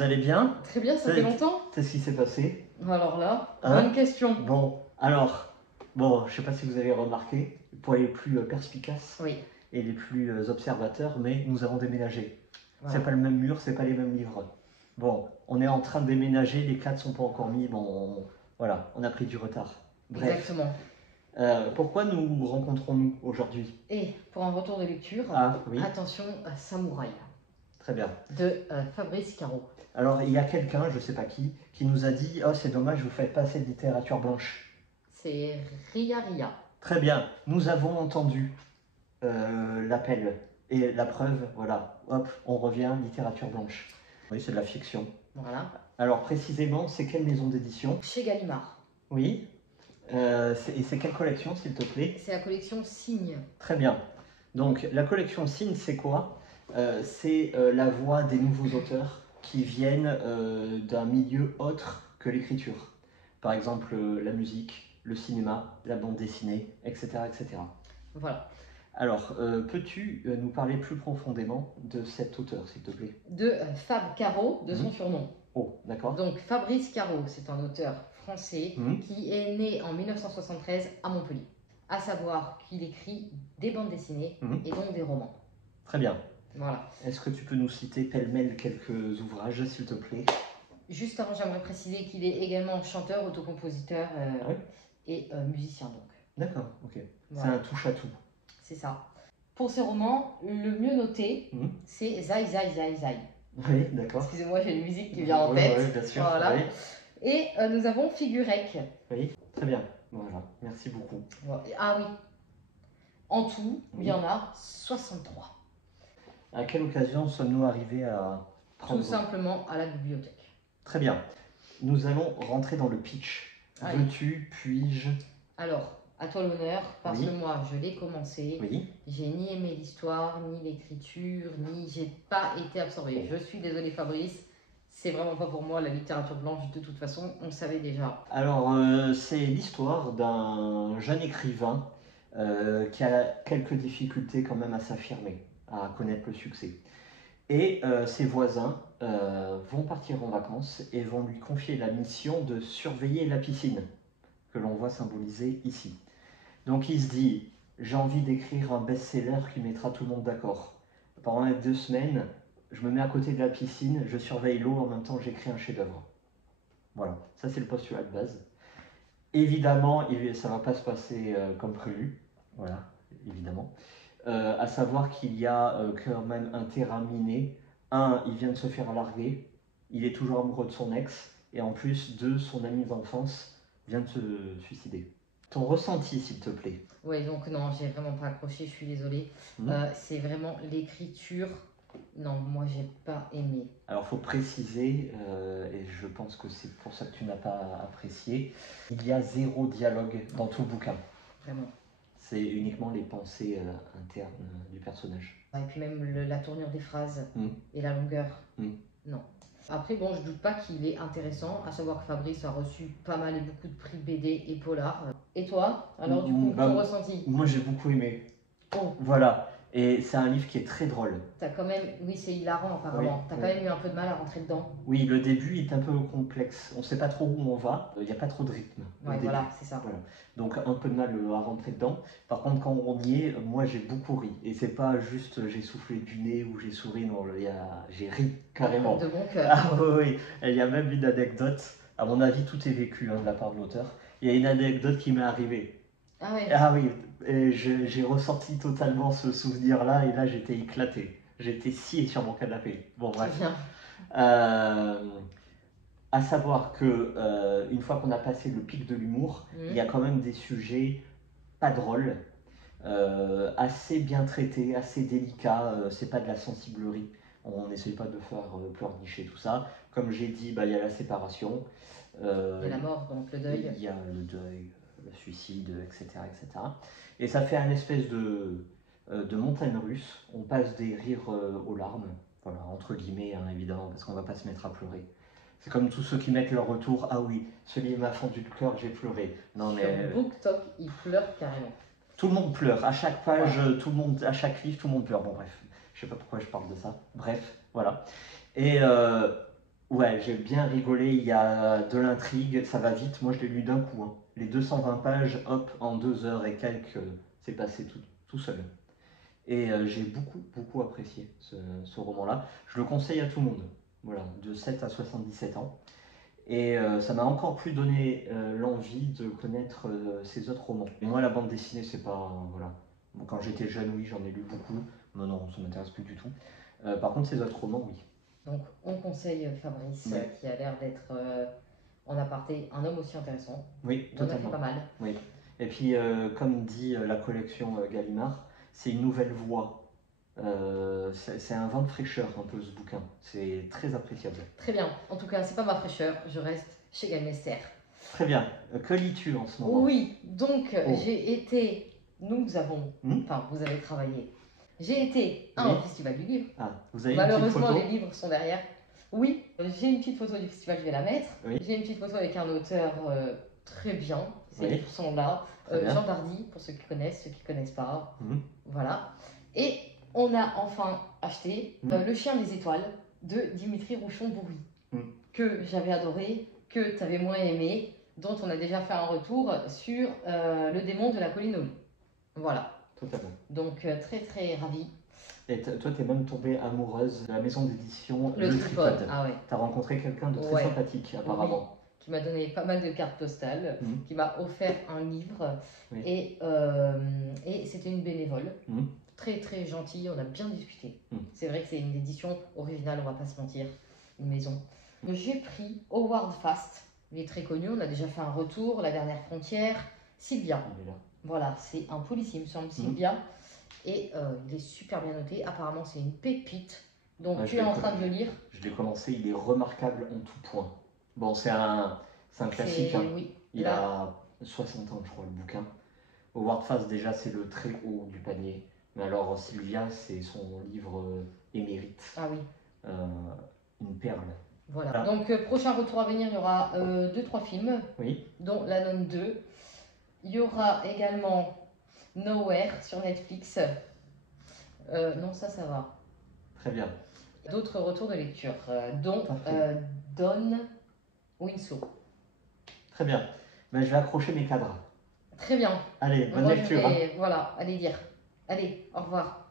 vous allez bien? Très bien, ça fait longtemps. Qu'est-ce qui s'est passé? Alors là, Hein? bonne question. Bon, alors, bon, je sais pas si vous avez remarqué, pour les plus perspicaces Oui. et les plus observateurs, mais nous avons déménagé. Voilà. C'est pas le même mur, c'est pas les mêmes livres. Bon, on est en train de déménager, les cadres sont pas encore mis, bon, voilà, on a pris du retard. Bref. Exactement. Pourquoi nous rencontrons-nous aujourd'hui? Et pour un retour de lecture, oui. attention à Samouraï. Très bien. De Fabrice Caro. Alors, il y a quelqu'un, je sais pas qui nous a dit « Oh, c'est dommage, vous faites pas assez de littérature blanche. » C'est Ria Ria. Très bien, nous avons entendu l'appel. Et la preuve, voilà, hop, on revient, littérature blanche. Oui, c'est de la fiction. Voilà. Alors, précisément, c'est quelle maison d'édition? Chez Gallimard. Oui. Et c'est quelle collection, s'il te plaît? C'est la collection Signe. Très bien. Donc, la collection Signe, c'est quoi? C'est la voix des nouveaux auteurs qui viennent d'un milieu autre que l'écriture. Par exemple, la musique, le cinéma, la bande dessinée, etc. etc. Voilà. Alors, peux-tu nous parler plus profondément de cet auteur, s'il te plaît? De Fab Caro, de son surnom. Oh, d'accord. Donc, Fabrice Caro, c'est un auteur français qui est né en 1973 à Montpellier. À savoir qu'il écrit des bandes dessinées et donc des romans. Très bien. Voilà. Est-ce que tu peux nous citer pêle-mêle quelques ouvrages, s'il te plaît? Juste avant, j'aimerais préciser qu'il est également chanteur, autocompositeur et musicien donc. D'accord, ok. Voilà. C'est un touche-à-tout. C'est ça. Pour ces romans, le mieux noté, c'est Zai Zai Zai Zai. Oui, d'accord. Excusez-moi, j'ai une musique qui vient en tête. Oui, bien sûr. Voilà. Oui. Et nous avons Figurec. Oui, très bien. Voilà, merci beaucoup. Ah oui. En tout, il y en a 63. À quelle occasion sommes-nous arrivés à prendre... Tout simplement à la bibliothèque. Très bien. Nous allons rentrer dans le pitch. Veux-tu, puis-je... Alors, à toi l'honneur, parce que moi, je l'ai commencé. Oui. J'ai ni aimé l'histoire, ni l'écriture, j'ai pas été absorbée. Je suis désolée Fabrice, c'est vraiment pas pour moi la littérature blanche, de toute façon, on le savait déjà. Alors, c'est l'histoire d'un jeune écrivain qui a quelques difficultés quand même à s'affirmer, à connaître le succès. Et ses voisins vont partir en vacances et vont lui confier la mission de surveiller la piscine, que l'on voit symbolisée ici. Donc il se dit, j'ai envie d'écrire un best-seller qui mettra tout le monde d'accord. Pendant les 2 semaines, je me mets à côté de la piscine, je surveille l'eau, en même temps j'écris un chef-d'œuvre. Voilà, ça c'est le postulat de base. Évidemment, ça ne va pas se passer comme prévu, voilà, évidemment. À savoir qu'il y a quand même un terrain miné. Un, il vient de se faire larguer, il est toujours amoureux de son ex, et en plus, 2, son ami d'enfance vient de se suicider. Ton ressenti, s'il te plaît? Oui, donc non, j'ai vraiment pas accroché, je suis désolée. C'est vraiment l'écriture. Non, moi j'ai pas aimé. Alors, il faut préciser, et je pense que c'est pour ça que tu n'as pas apprécié, il y a 0 dialogue dans tout le bouquin. Vraiment. C'est uniquement les pensées internes du personnage. Et puis même la tournure des phrases et la longueur. Non. Après, bon, je doute pas qu'il est intéressant, à savoir que Fabrice a reçu pas mal et beaucoup de prix BD et polar. Et toi, alors du coup, ton ressenti? Moi j'ai beaucoup aimé. Oh. Voilà. Et c'est un livre qui est très drôle. T'as quand même, oui c'est hilarant apparemment, t'as quand même eu un peu de mal à rentrer dedans. Oui, le début est un peu complexe, on sait pas trop où on va, il n'y a pas trop de rythme. Ouais, voilà, c'est ça. Voilà. Donc un peu de mal à rentrer dedans. Par contre quand on y est, moi j'ai beaucoup ri. Et c'est pas juste j'ai soufflé du nez ou j'ai souri, non, j'ai ri carrément. De bon cœur. Ah oui, il y a même une anecdote, à mon avis tout est vécu de la part de l'auteur. Il y a une anecdote qui m'est arrivée. Ah ouais. Ah oui, j'ai ressenti totalement ce souvenir-là et là j'étais éclaté. J'étais scié sur mon canapé. Bon bref. À savoir que une fois qu'on a passé le pic de l'humour, il y a quand même des sujets pas drôles, assez bien traités, assez délicats. C'est pas de la sensiblerie. On n'essaye pas de faire pleurnicher tout ça. Comme j'ai dit, il y a la séparation. Il y a la mort, donc le deuil. Il y a le deuil, le suicide, etc., etc. Et ça fait un espèce de montagne russe. On passe des rires aux larmes, voilà, entre guillemets, hein, évidemment, parce qu'on ne va pas se mettre à pleurer. C'est comme tous ceux qui mettent leur retour, ah oui, ce livre m'a fendu le cœur, j'ai pleuré. Non, mais... Sur BookTok, il pleure carrément. Tout le monde pleure, à chaque page, tout le monde, à chaque livre, tout le monde pleure. Bon bref, je sais pas pourquoi je parle de ça. Bref, voilà. Et Ouais, j'ai bien rigolé, il y a de l'intrigue, ça va vite. Moi, je l'ai lu d'un coup, hein. Les 220 pages, hop, en 2 heures et quelques, c'est passé tout seul. Et j'ai beaucoup apprécié ce roman-là. Je le conseille à tout le monde, voilà, de 7 à 77 ans. Et ça m'a encore plus donné l'envie de connaître ses autres romans. Et moi, la bande dessinée, c'est pas. Voilà. Bon, quand j'étais jeune, oui, j'en ai lu beaucoup. Mais non, ça m'intéresse plus du tout. Par contre, ses autres romans, oui. Donc, on conseille Fabrice, Oui. qui a l'air d'être, en aparté, un homme aussi intéressant. Oui, Il en a fait pas mal. Oui. Et puis, comme dit la collection Gallimard, c'est une nouvelle voie. C'est un vent de fraîcheur un peu ce bouquin, c'est très appréciable. Très bien, en tout cas c'est pas ma fraîcheur, je reste chez Galmester. Très bien, que lis-tu en ce moment? Oui, donc j'ai été, nous avons, enfin vous avez travaillé, j'ai été à un festival du livre. Ah, vous avez malheureusement une petite photo? Les livres sont derrière. Oui, j'ai une petite photo du festival, je vais la mettre. J'ai une petite photo avec un auteur très bien, ces livres sont là. Jean Dardy, pour ceux qui connaissent pas. Voilà. Et on a enfin acheté Le Chien des Étoiles de Dimitri Rouchon-Bourri, que j'avais adoré, que tu avais moins aimé, dont on a déjà fait un retour sur Le Démon de la colline au loup. Voilà. Totalement. Donc très très ravie. Et toi, tu es même tombée amoureuse de la maison d'édition Le Tripode. Ah ouais. Tu as rencontré quelqu'un de très sympathique, apparemment. Oui, qui m'a donné pas mal de cartes postales, qui m'a offert un livre. Et c'était une bénévole. Très très gentille, on a bien discuté. C'est vrai que c'est une édition originale, on va pas se mentir, une maison. J'ai pris Howard Fast, il est très connu, on a déjà fait un retour, La Dernière Frontière, Sylvia. Voilà, c'est un policier, il me semble, Sylvia. Et il est super bien noté, apparemment c'est une pépite. Donc tu es en train de le lire. Je l'ai commencé, il est remarquable en tout point. Bon, c'est un classique, hein. Oui, il a 60 ans je crois le bouquin. Howard Fast déjà c'est le très haut du panier. Mais alors Sylvia c'est son livre émérite. Ah oui. Une perle. Voilà. Donc prochain retour à venir, il y aura 2-3 films, dont La Nonne 2. Il y aura également Nowhere sur Netflix. Non, ça va. Très bien. D'autres retours de lecture, dont Dawn Winslow. Très bien. Ben, je vais accrocher mes cadres. Très bien. Allez, bonne lecture. Voilà, allez lire. Allez, au revoir.